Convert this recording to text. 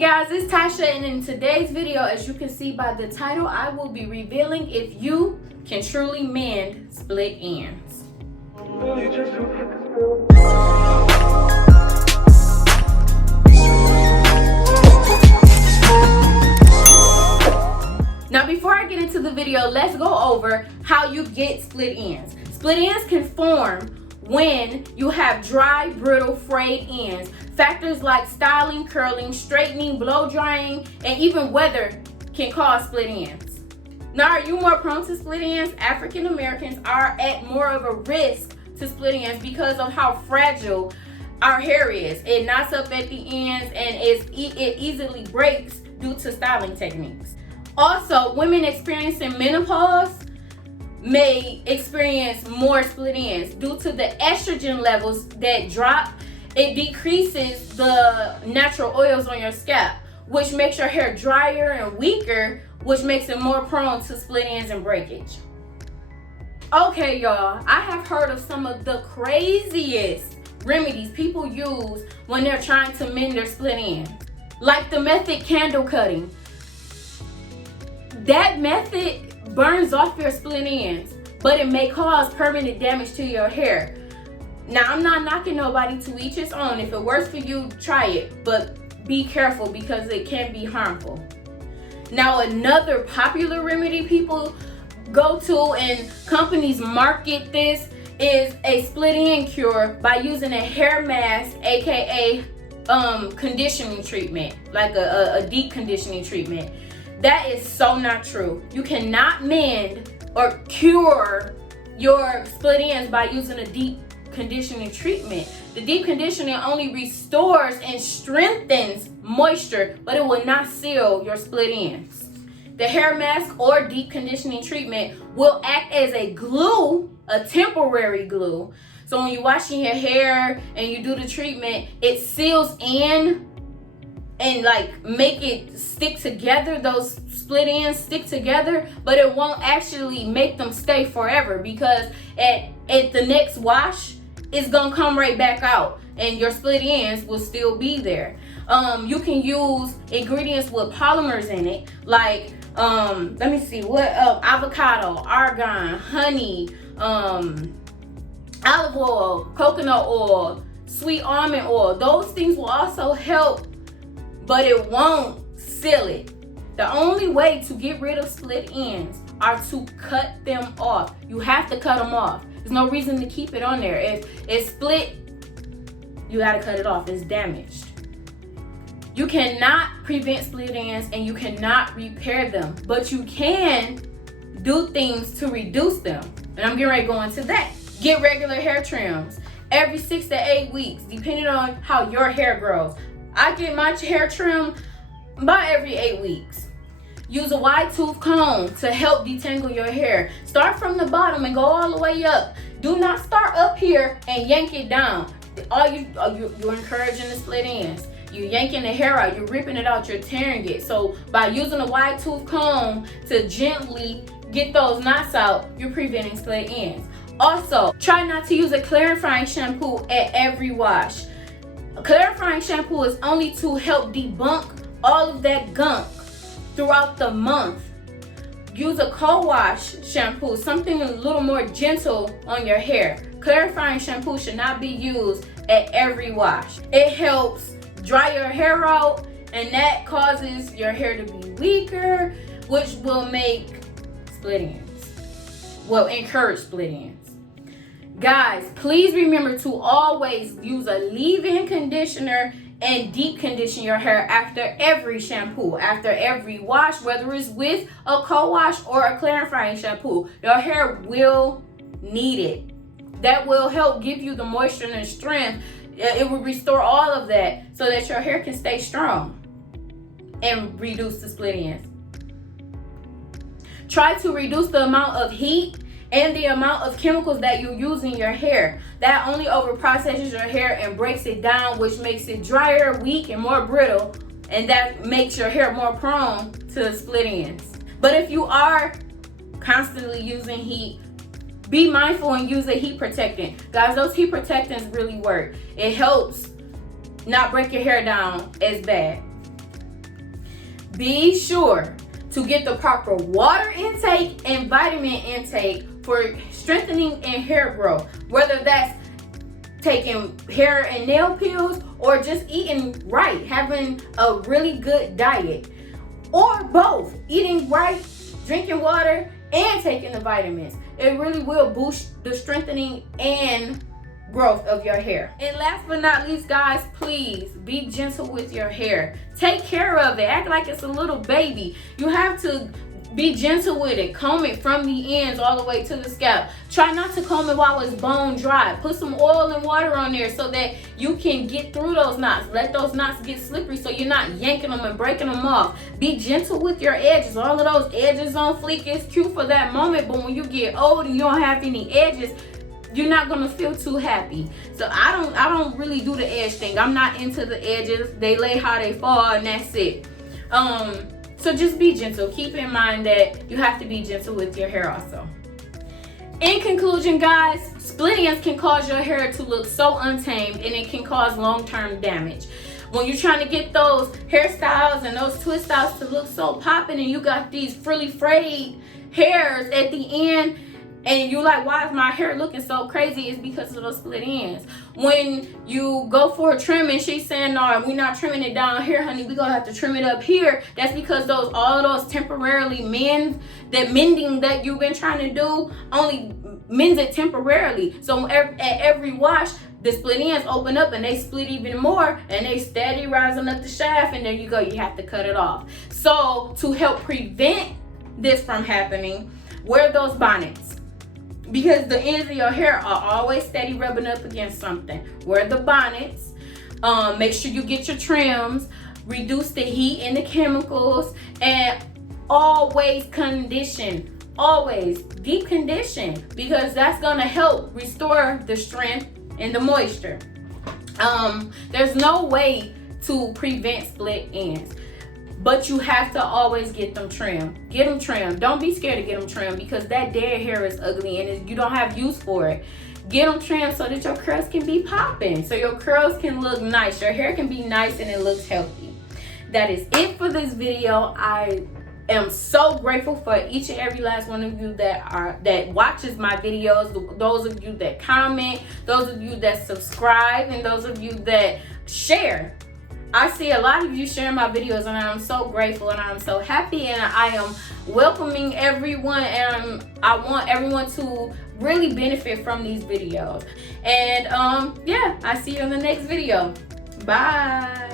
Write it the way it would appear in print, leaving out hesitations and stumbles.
guys, it's Tasha, and in today's video, as you can see by the title, I will be revealing if you can truly mend split ends. Now before I get into the video, let's go over how you get split ends. Split ends can form when you have dry, brittle, frayed ends. Factors like styling, curling, straightening, blow drying, and even weather can cause split ends. Now, are you more prone to split ends? African Americans are at more of a risk to split ends because of how fragile our hair is. It knots up at the ends and it easily breaks due to styling techniques. Also, women experiencing menopause may experience more split ends due to the estrogen levels that drop. It decreases the natural oils on your scalp, which makes your hair drier and weaker, which makes it more prone to split ends and breakage. Okay, y'all, I have heard of some of the craziest remedies people use when they're trying to mend their split ends, like the method candle cutting. That method burns off your split ends, but it may cause permanent damage to your hair. Now, I'm not knocking nobody, to each his own. If it works for you, try it, but be careful because it can be harmful. Now, another popular remedy people go to and companies market this is a split end cure by using a hair mask, aka conditioning treatment, like a deep conditioning treatment. That is so not true. You cannot mend or cure your split ends by using a deep conditioning treatment. The deep conditioning only restores and strengthens moisture, but it will not seal your split ends. The hair mask or deep conditioning treatment will act as a glue, a temporary glue. So when you're washing your hair and you do the treatment, it seals in and like make it stick together, those split ends stick together, but it won't actually make them stay forever because at the next wash, it's gonna come right back out and your split ends will still be there. You can use ingredients with polymers in it, like let me see, what avocado, argan, honey, olive oil, coconut oil, sweet almond oil. Those things will also help, but it won't seal it. The only way to get rid of split ends are to cut them off. You have to cut them off. There's no reason to keep it on there. If it's split, you gotta cut it off. It's damaged. You cannot prevent split ends and you cannot repair them, but you can do things to reduce them. And I'm getting ready to go into that. Get regular hair trims every 6 to 8 weeks, depending on how your hair grows. I get my hair trimmed about every 8 weeks. Use a wide tooth comb to help detangle your hair. Start from the bottom and go all the way up. Do not start up here and yank it down. You're encouraging the split ends. You're yanking the hair out, you're ripping it out, you're tearing it. So by using a wide tooth comb to gently get those knots out, you're preventing split ends. Also, try not to use a clarifying shampoo at every wash. A clarifying shampoo is only to help debunk all of that gunk throughout the month. Use a co-wash shampoo, something a little more gentle on your hair. Clarifying shampoo should not be used at every wash. It helps dry your hair out, and that causes your hair to be weaker, which will make split ends. Will encourage split ends. Guys, please remember to always use a leave-in conditioner and deep condition your hair after every shampoo, after every wash, whether it's with a co-wash or a clarifying shampoo. Your hair will need it. That will help give you the moisture and the strength. It will restore all of that so that your hair can stay strong and reduce the split ends. Try to reduce the amount of heat and the amount of chemicals that you use in your hair. That only overprocesses your hair and breaks it down, which makes it drier, weak, and more brittle, and that makes your hair more prone to split ends. But if you are constantly using heat, be mindful and use a heat protectant. Guys, those heat protectants really work. It helps not break your hair down as bad. be sure to get the proper water intake and vitamin intake for strengthening and hair growth, whether that's taking hair and nail pills or just eating right, having a really good diet, or both, eating right, drinking water, and taking the vitamins. It really will boost the strengthening and growth of your hair. And last but not least, guys, please be gentle with your hair. Take care of it. Act like it's a little baby. You have to be gentle with it. Comb it from the ends all the way to the scalp. Try not to comb it while it's bone dry. Put some oil and water on there so that you can get through those knots. Let those knots get slippery so you're not yanking them and breaking them off. Be gentle with your edges. All of those edges on fleek is cute for that moment, but when you get old and you don't have any edges, you're not gonna feel too happy. So I don't really do the edge thing. I'm not into the edges. They lay how they fall, and that's it. So just be gentle. Keep in mind that you have to be gentle with your hair also. In conclusion, guys, split ends can cause your hair to look so untamed, and it can cause long-term damage. When you're trying to get those hairstyles and those twist styles to look so popping, and you got these frilly frayed hairs at the end, and you're like, why is my hair looking so crazy? It's because of those split ends. When you go for a trim and she's saying, no, we're not trimming it down here, honey, we're gonna have to trim it up here. That's because all of those temporarily mending that you've been trying to do only mends it temporarily. So at every wash, the split ends open up and they split even more, and they steady rising up the shaft, and there you go, you have to cut it off. So to help prevent this from happening, wear those bonnets, because the ends of your hair are always steady rubbing up against something. Wear the bonnets. Make sure you get your trims. Reduce the heat and the chemicals. And always condition. Always deep condition, because that's going to help restore the strength and the moisture. There's no way to prevent split ends, but you have to always get them trimmed. Get them trimmed. Don't be scared to get them trimmed, because that dead hair is ugly and you don't have use for it. Get them trimmed so that your curls can be popping, so your curls can look nice. Your hair can be nice and it looks healthy. That is it for this video. I am so grateful for each and every last one of you that watches my videos, those of you that comment, those of you that subscribe, and those of you that share. I see a lot of you sharing my videos, and I'm so grateful and I'm so happy, and I am welcoming everyone, and I want everyone to really benefit from these videos. And yeah, I see you in the next video. Bye.